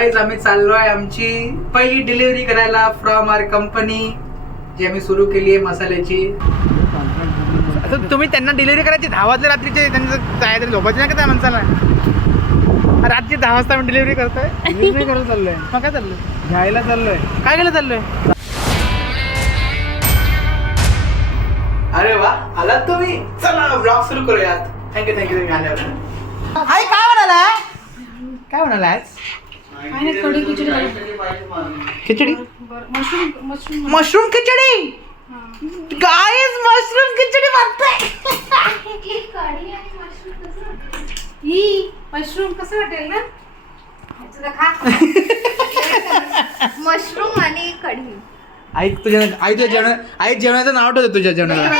Guys आम्ही चाललोय आमची पहिली डिलिव्हरी करायला फ्रॉम आवर कंपनी जी आम्ही सुरू केली आहे मसाल्याची. तुम्ही त्यांना डिलिव्हरी करायची 10 वाजता रात्रीचे, त्यांचं जायचं झोपायचं नाही का त्या माणसाला. रात्री 10 वाजता आम्ही डिलिव्हरी करतोय. डिलिव्हरी करायला चाललोय. मग काय चाललोय? घ्यायला चाललोय. काय घ्यायला चाललोय? अरे वा, आलात तुम्ही. चला ब्लॉग सुरू करूयात. थँक्यू तुम्ही आल्यावर. आई काय म्हणाला? काय म्हणाला? खिचडी, मशरूम खिचडी. गाईज मशरूम खिचडी बनते. मशरूम कसं वाटेल ना? मशरूम आणि कढी. आई तुझ्या जेवणाचं नाव ठेवते. तुझ्या जेवणाला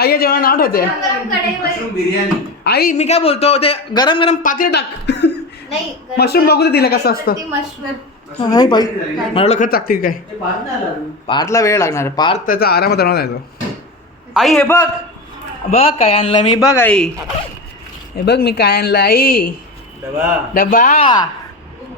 आई या जेवणाचं नाव ठेवते. बिर्याणी. आई मी काय बोलतो, ते गरम गरम पातेल टाक. मशरूम बघू दे तिला कसं असतं. बाई मला खरं टाकतील काय? पार्थला वेळ लागणार. पार्थ त्याचा आरामात राहणार आहे तो. आई हे बघ, बघ काय आणलं मी. बघ आई, हे बघ मी काय आणलं. आई डबा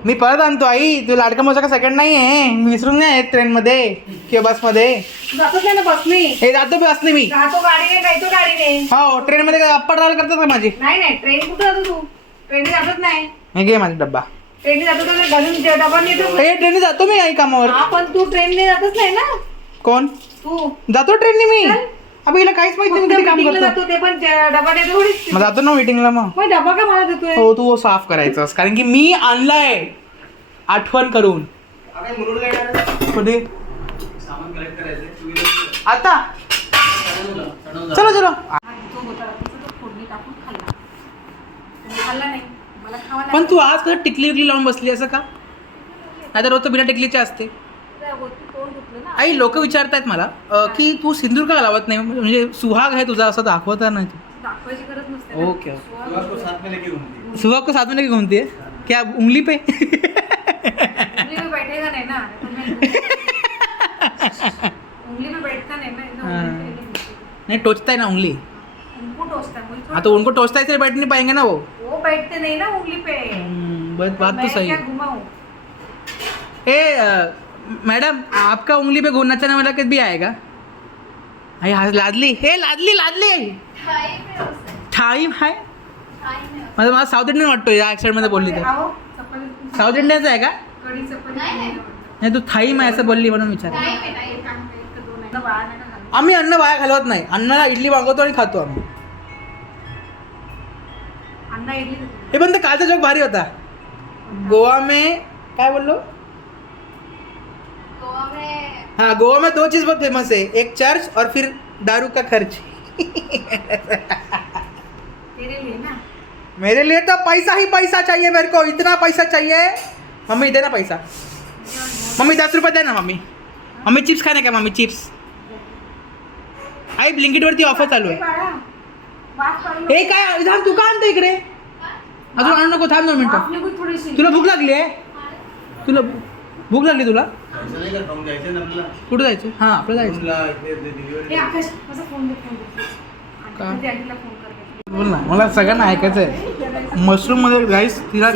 मी परत आणतो. आई तू लाडका मोसा का सेकंड नाही आहे. मी विसरून नाही ट्रेन मध्ये किंवा बस मध्ये. जातो ना बसने. हे जातो बसने मी. राहतो गाडीने, जायचो गाडीने. हो ट्रेन मध्ये काय अप्पा ट्रॅव्हल करतात का माझी? नाही ट्रेन कुठं जातो तू? ट्रेनने जातच नाही. हे घे माझा डब्बा. ट्रेनने जातो तर घालून डबा नेतो. हे ट्रेनने जातो मी आई कामावर. पण तू ट्रेनने जातच नाही ना. कोण? तू जातो ट्रेनने मी. अबे हिला काहीच माहिती नाही, काम मीटिंगला करतो. जातो ते पण डबा नेतो थोडीच. मग जातो ना मीटिंगला. मग डबा का मला देतोय? हो तू साफ करायचं कारण की मी आणलाय आठवण करून. कधी सामान कलेक्ट करायचं आता. चलो चलो. तो होता तो फोडणी टाकून खाल्ला. खाल्ला नाही मला खावा पण तू आज कसं टिकली विकली लावून बसली असं का? नाहीतर रोज तर बिना टिकलीचे असते. तोंड दुखलं ना. आई लोक विचारतायत मला की तू सिंदूर का लावत नाही, म्हणजे सुहाग आहे तुझा असं दाखवता नाही. दाखवायची गरज नसते. ओके सुहाग को साथ में लेके घूमती है. सुहाग को साथ में लेके घूमती है क्या उंगली पे? उंगली में बैठेगा नहीं ना. उंगली में बैठता नहीं ना. नहीं टोचता है ना उंगली. उनको टोचता है. हाँ तो उनको टोचता है इसलिए बैठ नहीं पाएंगे ना वो बैठते नहीं ना उंगली पे. बात तो सही क्या है. घुमाऊं? मैडम आपका उंगली पे घूमना चाहने वाला कभी आएगा? अरे हाँ लादली. हे लादली लादली टाइम है. मतलब मला साऊथ इंडियन वाटतो या ॲक्सेंटमध्ये बोलली तर. आओ, चपाती. साऊथ इंडियनचं आहे का? कढी चपाती. नाही तू थाईम आहे असं बोलली म्हणून विचार. दोन आहे. आम्ही अन्न वाया घालवत नाही. अन्नाला इडली मागवतो आणि खातो आम्ही. अन्ना इडली. हे पण कालचा जोक भारी होता. गोवा में काय बोललो? हाँ गोवा में 2 चीज़ बहुत फेमस है, एक चर्च और फिर दारू का खर्च. तेरे लिए ना. मेरे लिए तो पैसा ही पैसा चाहिए. मेरे को इतना पैसा चाहिए. मम्मी दे ना पैसा. मम्मी 10 रुपये दे ना मम्मी. मम्मी चिप्स खाणे का? Mummy chips. आई ब्लिंकिटवरती ऑफर चालू आहे. हे काय थांब, तू का आणतो इकडे? अजून आणू नको, थांब 2 मिनिटं. थोडीशी. तुला भूक लागली आहे? तुला भूक लागली तुला? असं नाही का खाऊन जायचं ना आपल्याला. कुठं जायचं? हां आपलं जायचं. रूमला इथे डिलिव्हरी. ए आकाश माझा फोन दे. का? आंटीला फोन कर. बोल ना, मला सगळ्यांना ऐकायचं आहे. मशरूममध्ये गाईस तिला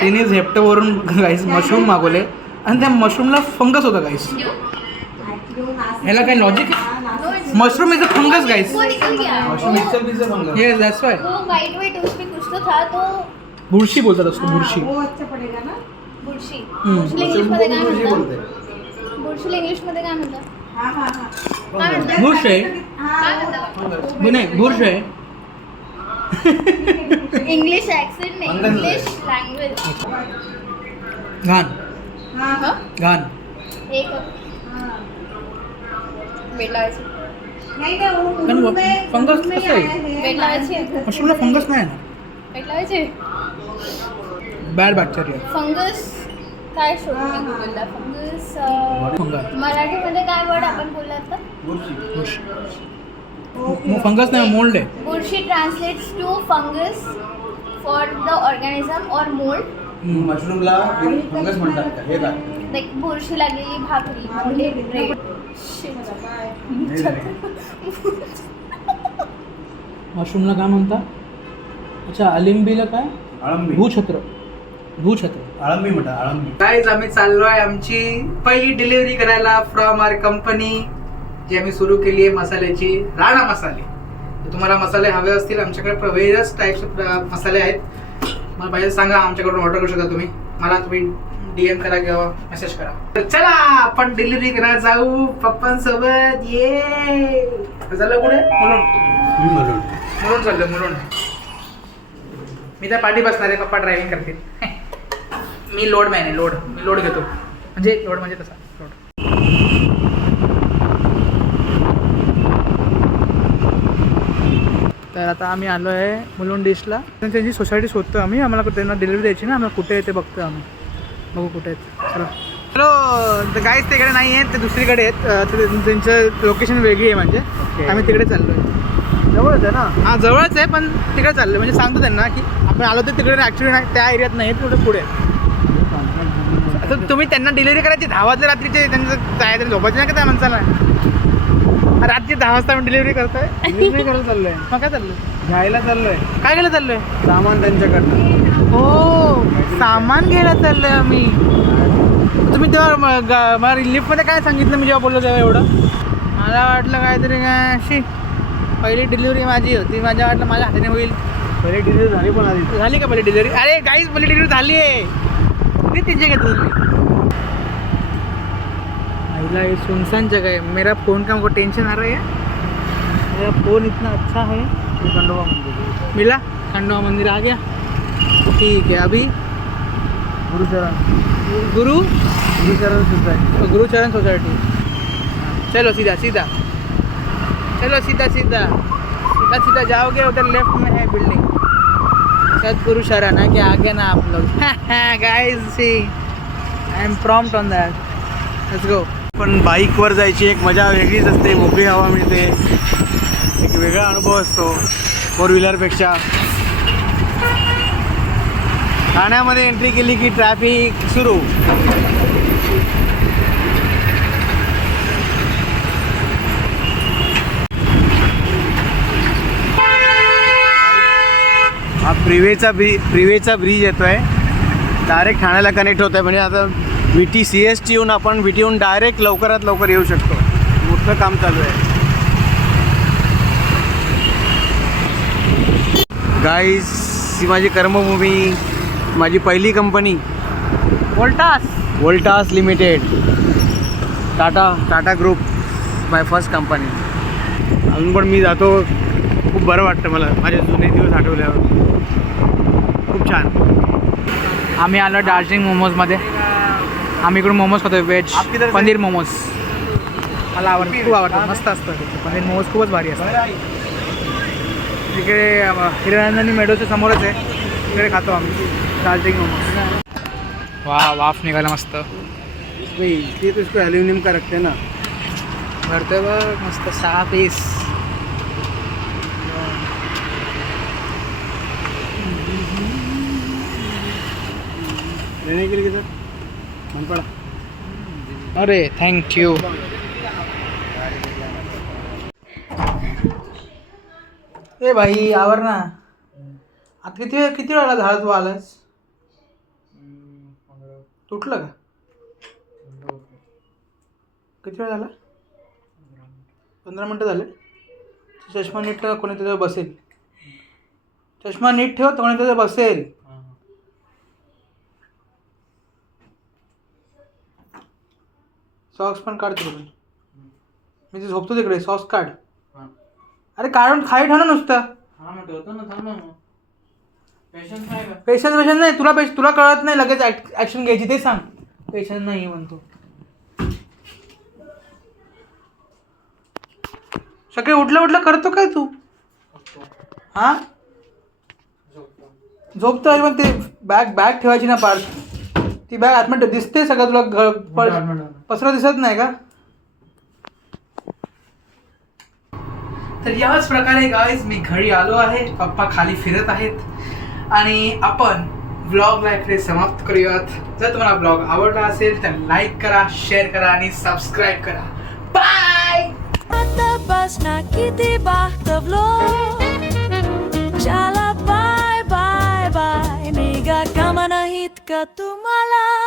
तिने झेप्टोवरून गाईस मशरूम मागवले आणि त्या मशरूमला फंगस होता गाईस. ह्याला काय लॉजिक आहे? मशरूम इज अ फंगस गाईस. वो निकल गया. मशरूम मिक्सर भी से मंगा. येस दॅट्स व्हाय. वो वाइट वाइट उसमें कुछ तो था तो बुरशी बोलतात उसको. बुरशी. वो अच्छा पडेगा ना. बुरशी. हम्म. बुरशीला इंग्लिश मध्ये काय बुरशी म्हणतात? बोलते. बुरशीला इंग्लिश मध्ये काय म्हणतात? हा. काय म्हणतात? बुरश आहे. काय म्हणतात? नाही बुरश आहे. इंग्लिश ऍक्सेंट नाही, अंदाज इंग्लिश लँग्वेज. घाण हं? घाण. एक बेड लावायची. नाही ना. पण फंगस कसं आहे? बेड लावायची. मशरूमला फंगस नाही ना. बेड लावायची. Bad bacteria. फंगस काय शोधू मी गुगलला? Fungus fungus. मराठीमध्ये काय वर्ड आपण बोलला आता? बुरशी. फंगस नाही, मोल्ड आहे. बुरशी translates to fungus for the organism और मोल्ड. मशरूमला फंगस म्हणतात का? हे काय? लाईक बुरशी लागलेली भाकरी, मोल्डेड ब्रेड. मशरूमला काय म्हणतात? अच्छा अलिंबीला काय? अळंबी. भूछत्र. भूछत्र आळंबी म्हणतात आळंबी. गाईज आम्ही चाललोय आमची पहिली डिलिव्हरी करायला फ्रॉम आवर कंपनी जी आम्ही सुरू केली आहे मसाल्याची, राणा मसाले. तर तुम्हाला मसाले हवे असतील आमच्याकडे व्हेरियस टाईप्स मसाले आहेत. मला पाहिजे सांगा, आमच्याकडून ऑर्डर करू शकता तुम्ही. मला तुम्ही DM करा किंवा मेसेज करा. तर चला आपण डिलिव्हरी करायला जाऊ पप्पांसोबत. ये झालं कुठे मी म्हणून म्हणून चाललं म्हणून. मी त्या पाठी बसणार आहे, पप्पा ड्रायव्हिंग करतील. मी लोड मॅन आहे. मी लोड घेतो. म्हणजे लोड म्हणजे तसा लोड. तर आता आम्ही आलो आहे मुलुंड डिशला. त्यांची सोसायटी शोधतो आम्ही. आम्हाला त्यांना डिलिव्हरी द्यायची ना, आम्हाला कुठे आहे ते बघतो आम्ही. बघू कुठे आहेत. चलो हॅलो. तर गाईज तिकडे नाही आहेत, ते दुसरीकडे आहेत. त्यांचं लोकेशन वेगळी आहे. म्हणजे आम्ही तिकडे चाललो आहे. जवळच आहे ना. हां जवळच आहे, पण तिकडे चाललो. म्हणजे सांगतो त्यांना की आपण आलो तर तिकडे ॲक्च्युली नाही, त्या एरियात नाही, थोडं पुढे. असं तुम्ही त्यांना डिलिव्हरी करायची 10 वाजता रात्रीचे, त्यांचं जायचं झोपायचं नाही का त्या माणसाला. रात्री 10 वाजता आपण डिलिव्हरी करतोय. डिलिव्हरी करायला चाललोय, मग काय चाललं, घ्यायला चाललोय, काय घ्यायला चाललोय. सामान त्यांच्याकडनं. हो सामान घ्यायला चाललोय आम्ही. तुम्ही तेव्हा मला लिफ्टमध्ये काय सांगितलं मी जेव्हा बोललो तेव्हा एवढं. मला वाटलं काहीतरी काय अशी पहिली डिलिव्हरी माझी होती. माझ्या वाटलं माझ्या हाताने होईल. पहिले डिलिव्हरी झाली पण आधी. झाली का पहिली डिलिव्हरी. अरे गाईज पहिली डिलिव्हरी झाली आहे. किती तिचे घेतो तुम्ही. महिला ये सुनसान जगह है. मेरा फ़ोन का हमको टेंशन आ रहा है. मेरा फ़ोन इतना अच्छा है. खंडोबा मंदिर मिला. खंडोबा मंदिर आ गया. ठीक है. अभी गुरुचरण सोसाइटी. चलो सीधा सीधा, चलो सीधा सीधा सीधा सीधा जाओगे, उधर लेफ्ट में है बिल्डिंग सदगुरु शरण है. क्या आगे ना आप लोग. Guys see I am prompt on that. Let's go. पण बाईकवर जायची एक मजा वेगळीच असते. मोकळी हवा मिळते, एक वेगळा अनुभव असतो 4 व्हीलरपेक्षा. ठाण्यामध्ये एंट्री केली की ट्रॅफिक सुरू. हा फ्रीवेचा ब्रिज येतो आहे. डायरेक्ट ठाण्याला कनेक्ट होत आहे. म्हणजे आता VT CST येऊन आपण VTहून डायरेक्ट लवकरात लवकर येऊ शकतो. मोठं काम चालू आहे. गाईज ही माझी कर्मभूमी, माझी पहिली company Voltas Limited, Tata group, my first company. अजून पण मी जातो. खूप बरं वाटतं मला माझे जुने दिवस आठवल्यावर. खूप छान. आम्ही आलो दार्जिलिंग मोमोजमध्ये. आम्ही इकडून मोमोज खातो. व्हेज पनीर मोमोज मला आवडतं, खूप आवडतं. मस्त असतं त्याचे पनीर मोमोज, खूपच भारी असतं. इकडे हिरानंदानी मेडोच्या समोरच आहे, इकडे खातो आम्ही दार्जिलिंग मोमोज. वाफ निघाला मस्त. इसलिए तो इसको एल्युमिनियम का रखते हैं ना. भरतोय बघ मस्त 6 पीस. लेने के लिए किधर मन पड़ा. अरे थँक यू. ए भाई आवर ना. आता किती वेळा झाला तू आलास. तुटलं का. किती वेळ झाला. 15 मिनटं झाले. चष्मा नीट ठेव, कोणी त्याच्यावर बसेल. चष्मा नीट ठेव, कोणी त्याच्यावर बसेल. सॉक्स पण काढ तिकडून. मी ते झोपतो तिकडे. सॉक्स काढ. अरे काढून खाई ठेव ना नुसतं. पेशन्स नाही. तुला कळत नाही लगेच ॲक्शन घ्यायची ते सांग. पेशन्स नाही म्हणतो. सकाळी उठलं करतो काय तू. हां झोपतो आहे. पण ते बॅग ठेवायची ना पार्क. ती बॅग आतमध्ये दिसते सगळं तुला. पसरा दिसत नाही का. तर याच प्रकारे गाईज मी घरी आलो आहे. पप्पा खाली फिरत आहेत आणि आपण ब्लॉगला इकडे समाप्त करूयात. जर तुम्हाला ब्लॉग आवडला असेल तर लाईक करा, शेअर करा आणि सबस्क्राईब करा. Bye. Chala bye bye bye, niga kama na hit का तुम्हाला